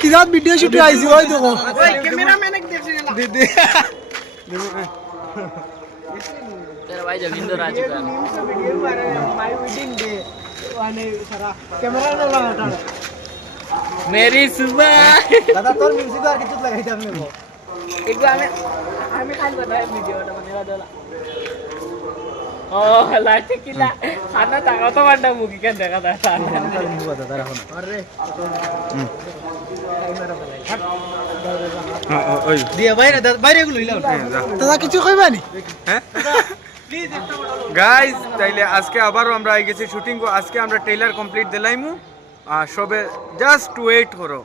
কিজাত video শুটে আইছি ওই দেখো ওই ক্যামেরাম্যান এক দেখছি না দিদি तेरा भाई जगिंदर आ चुका है নিউজ ভিডিও করে মাই উইডিং ডে মানে সারা ক্যামেরা না লাগাটা मेरी सुबह দাদা তোর মিউজিক আর কিছু লাগাইতে আমি নেবো एक बार हमें हमें खाली बताया वीडियो টা মানে দাদা ও লাইট কিলা খানা টাকা তো বান্ডা মুখি কেন দেখা দা আরে কিছু গাইজ তাইলে আজকে আবারও আমরা আই গেছি শুটিং আজকে আমরা ট্রেলার কমপ্লিট দিলাইমু। আর সবে জাস্ট ওয়েট করো।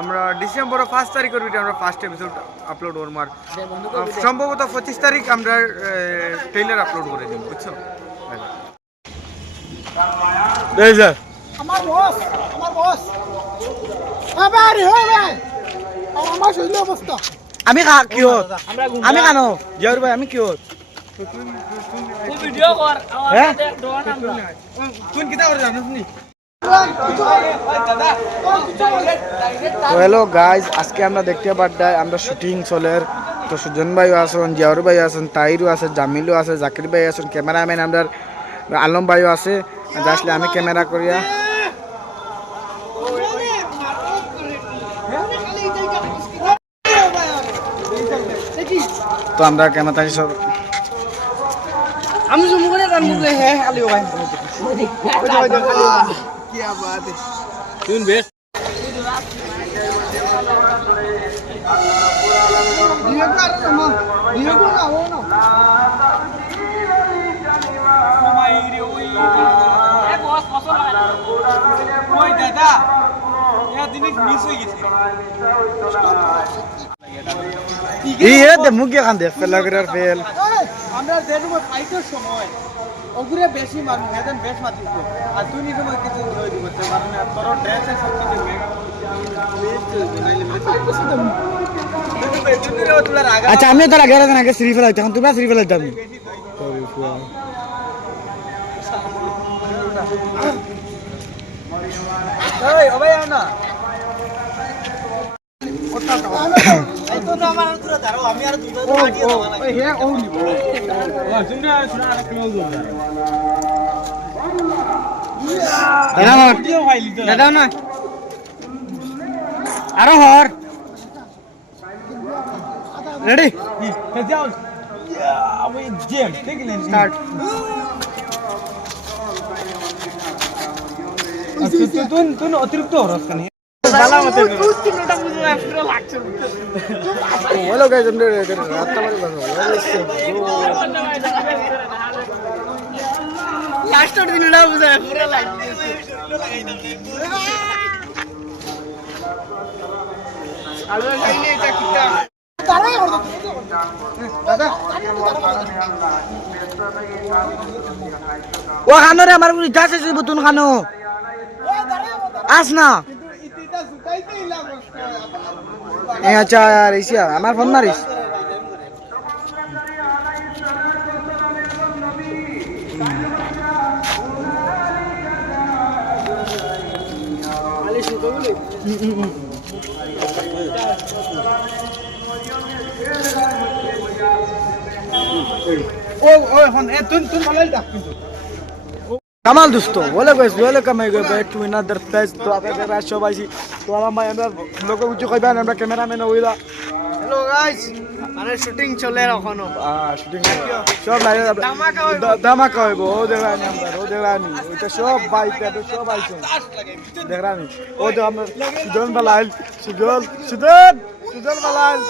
আমরা ডিসেম্বর ফার্স্ট তারিখের ভিতরে আমরা ফার্স্ট এপিসোড আপলোড করব আর সম্ভবত পঁচিশ তারিখ আমরা ট্রেলার আপলোড করে দিব বুঝছ? আমার বস আমার বস আমি খা কি আমি কেন জিয়ার ভাই আমি কি হত ফুল ভিডিও কর আমার? সাথে ডোন আমরা কোন কিতা করে জানোস নি তো হ্যালো গাইজ আজকে আমরা দেখতে পারতাই আমরা শুটিং চলের। তো সুজন ভাইও আছেন জিয়াউর ভাই আছেন তাইরও আছে জামিলও আছে জাকির ভাই আছেন ক্যামেরাম্যান আমরা আলম ভাইও আছে। আসলে আমি ক্যামেরা করিয়া তো আমরা ক্যামেরা থাকি সব আমি জুম করে তার মুখে হে খালি ভাই তুমি বেশ ওই দাদা ইয়া জিনিস মিস হয়ে গেছে ই এ দে মুখ কান দেখ ফেলা ফেল। আমরা যেরকম ফাইটের সময় ওগুলো বেশি মানুষ এজন বেশ মাতিছে আর তুই নিজে মনে কিছু হয়ে দিব মানে তোর ড্রেস সব কিছু আচ্ছা আমি তোর আগে রাখেন আগে শ্রী ফেলাই তখন তুমি শ্রী ফেলাইতে আমি ওই না। দাদা না আরও হর। রেডি স্টার্ট তুই অতিরিক্ত হরস কেন? হ্যালো গাইস আমরা রাতটা বাজে লাস্টের দিনটা বুঝায় পুরো লাইট ও খানো রে আমার ইতিহাস আছে বুতুন খানো। আস না। এ আচ্ছা আর ইসিয়া আমার ফোন মারিস? ও ও, এখন, এ, তুই তুই ভালো ডাক কিন্তু। কামাল দোস্ত বলে কইস বলে কামাই go back to another page তো আপনি বেরা সবাই তো আমার ভাই আমরা লোক উঁচু কইবেন আমরা ক্যামেরাম্যান হইলা। হ্যালো গাইস মানে শুটিং চলে এখনও। আহ শুটিং সব লাগে ধামাকা হইবো। ও দেখরানি আমরা ও দেখরানি এটা সব বাইক এটা সব আইছে দেখরানি ও দেখ আমরা সুজন বালাইল সুজন সুজন সুজন বালাইল।